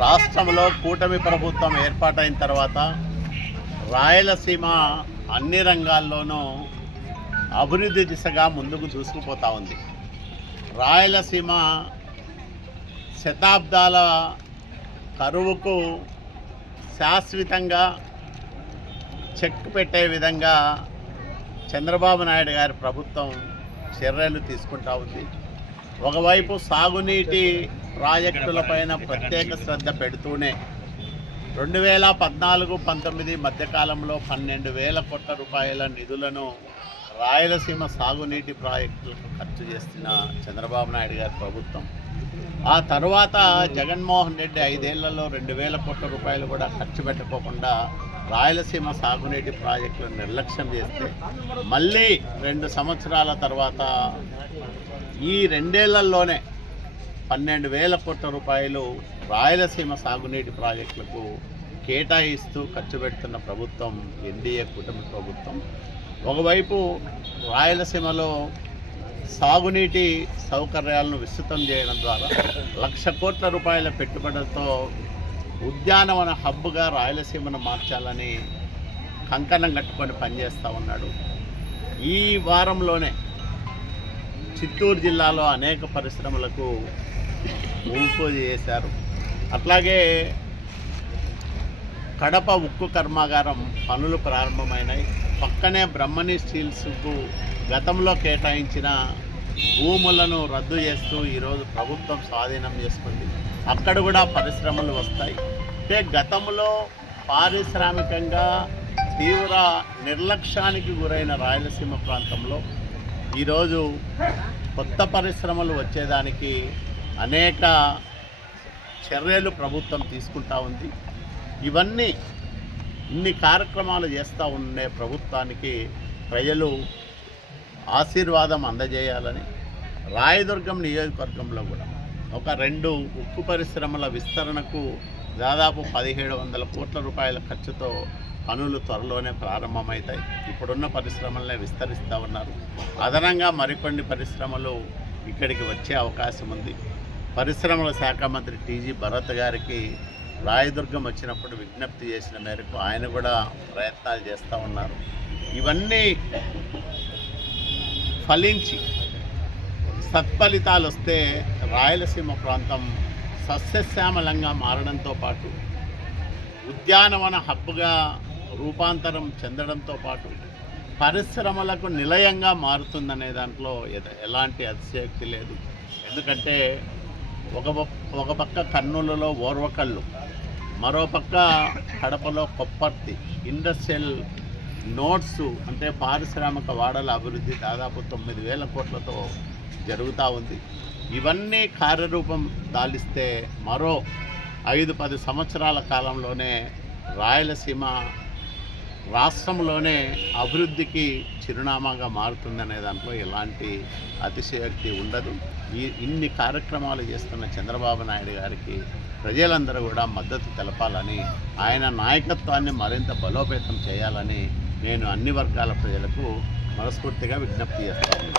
రాష్ట్రంలో కూటమి ప్రభుత్వం ఏర్పాటైన తర్వాత రాయలసీమ అన్ని రంగాల్లోనూ అభివృద్ధి దిశగా ముందుకు దూసుకుపోతూ ఉంది. రాయలసీమ శతాబ్దాల కరువుకు శాశ్వతంగా చెక్ పెట్టే విధంగా చంద్రబాబు నాయుడు గారి ప్రభుత్వం చర్యలు తీసుకుంటా ఉంది. ఒకవైపు సాగునీటి ప్రాజెక్టులపైన ప్రత్యేక శ్రద్ధ పెడుతూనే 2014-19 మధ్యకాలంలో 12,000 కోట్ల రూపాయల నిధులను రాయలసీమ సాగునీటి ప్రాజెక్టులకు ఖర్చు చేస్తున్న చంద్రబాబు నాయుడు గారి ప్రభుత్వం ఆ తర్వాత జగన్మోహన్ రెడ్డి 5 ఏళ్లలో 2,000 కోట్ల రూపాయలు కూడా ఖర్చు పెట్టకోకుండా రాయలసీమ సాగునీటి ప్రాజెక్టులను నిర్లక్ష్యం చేస్తే మళ్ళీ 2 సంవత్సరాల తర్వాత ఈ 2 ఏళ్లలోనే 12,000 కోట్ల రూపాయలు రాయలసీమ సాగునీటి ప్రాజెక్టులకు కేటాయిస్తూ ఖర్చు పెడుతున్న ప్రభుత్వం ఎన్డీఏ కూటమి ప్రభుత్వం. ఒకవైపు రాయలసీమలో సాగునీటి సౌకర్యాలను విస్తృతం చేయడం ద్వారా 1,00,000 కోట్ల రూపాయల పెట్టుబడులతో ఉద్యానవన హబ్గా రాయలసీమను మార్చాలని కంకణం కట్టుకొని పనిచేస్తూ ఉన్నాడు. ఈ వారంలోనే చిత్తూరు జిల్లాలో అనేక పరిశ్రమలకు ఊపు చేశారు. అట్లాగే కడప ఉక్కు కర్మాగారం పనులు ప్రారంభమైనాయి. పక్కనే బ్రహ్మణి స్టీల్స్కు గతంలో కేటాయించిన భూములను రద్దు చేస్తూ ఈరోజు ప్రభుత్వం స్వాధీనం చేసుకుంది. అక్కడ కూడా పరిశ్రమలు వస్తాయి. అంటే గతంలో పారిశ్రామికంగా తీవ్ర నిర్లక్ష్యానికి గురైన రాయలసీమ ప్రాంతంలో ఈరోజు కొత్త పరిశ్రమలు వచ్చేదానికి అనేక చర్యలు ప్రభుత్వం తీసుకుంటా ఉంది. ఇన్ని కార్యక్రమాలు చేస్తూ ఉండే ప్రభుత్వానికి ప్రజలు ఆశీర్వాదం అందజేయాలని రాయదుర్గం నియోజకవర్గంలో కూడా ఒక 2 ఉక్కు పరిశ్రమల విస్తరణకు దాదాపు 1,700 కోట్ల రూపాయల ఖర్చుతో పనులు త్వరలోనే ప్రారంభమవుతాయి. ఇప్పుడున్న పరిశ్రమలనే విస్తరిస్తూ ఉన్నారు. అదనంగా మరికొన్ని పరిశ్రమలు ఇక్కడికి వచ్చే అవకాశం ఉంది. పరిశ్రమల శాఖ మంత్రి టీజీ భరత్ గారికి రాయదుర్గం వచ్చినప్పుడు విజ్ఞప్తి చేసిన మేరకు ఆయన కూడా ప్రయత్నాలు చేస్తూ ఉన్నారు. ఇవన్నీ ఫలించి సత్ఫలితాలు వస్తే రాయలసీమ ప్రాంతం సస్యశ్యామలంగా మారడంతో పాటు ఉద్యానవన హబ్గా రూపాంతరం చెందడంతో పాటు పరిశ్రమలకు నిలయంగా మారుతుందనే దాంట్లో ఎలాంటి అతిశయోక్తి లేదు. ఎందుకంటే ఒక పక్క కర్నూలులో ఓర్వకల్లు, మరోపక్క కడపలో కొప్పర్తి ఇండస్ట్రియల్ నోట్స్ అంటే పారిశ్రామిక వాడల అభివృద్ధి దాదాపు 9,000 కోట్లతో జరుగుతూ ఉంది. ఇవన్నీ కార్యరూపం దాలిస్తే మరో 5-10 సంవత్సరాల కాలంలోనే రాయలసీమ రాష్ట్రంలోనే అభివృద్ధికి చిరునామాగా మారుతుందనే దాంట్లో ఎలాంటి అతిశయోక్తి ఉండదు. ఇన్ని కార్యక్రమాలు చేస్తున్న చంద్రబాబు నాయుడు గారికి ప్రజలందరూ కూడా మద్దతు తెలపాలని, ఆయన నాయకత్వాన్ని మరింత బలోపేతం చేయాలని నేను అన్ని వర్గాల ప్రజలకు మనస్ఫూర్తిగా విజ్ఞప్తి చేస్తాను.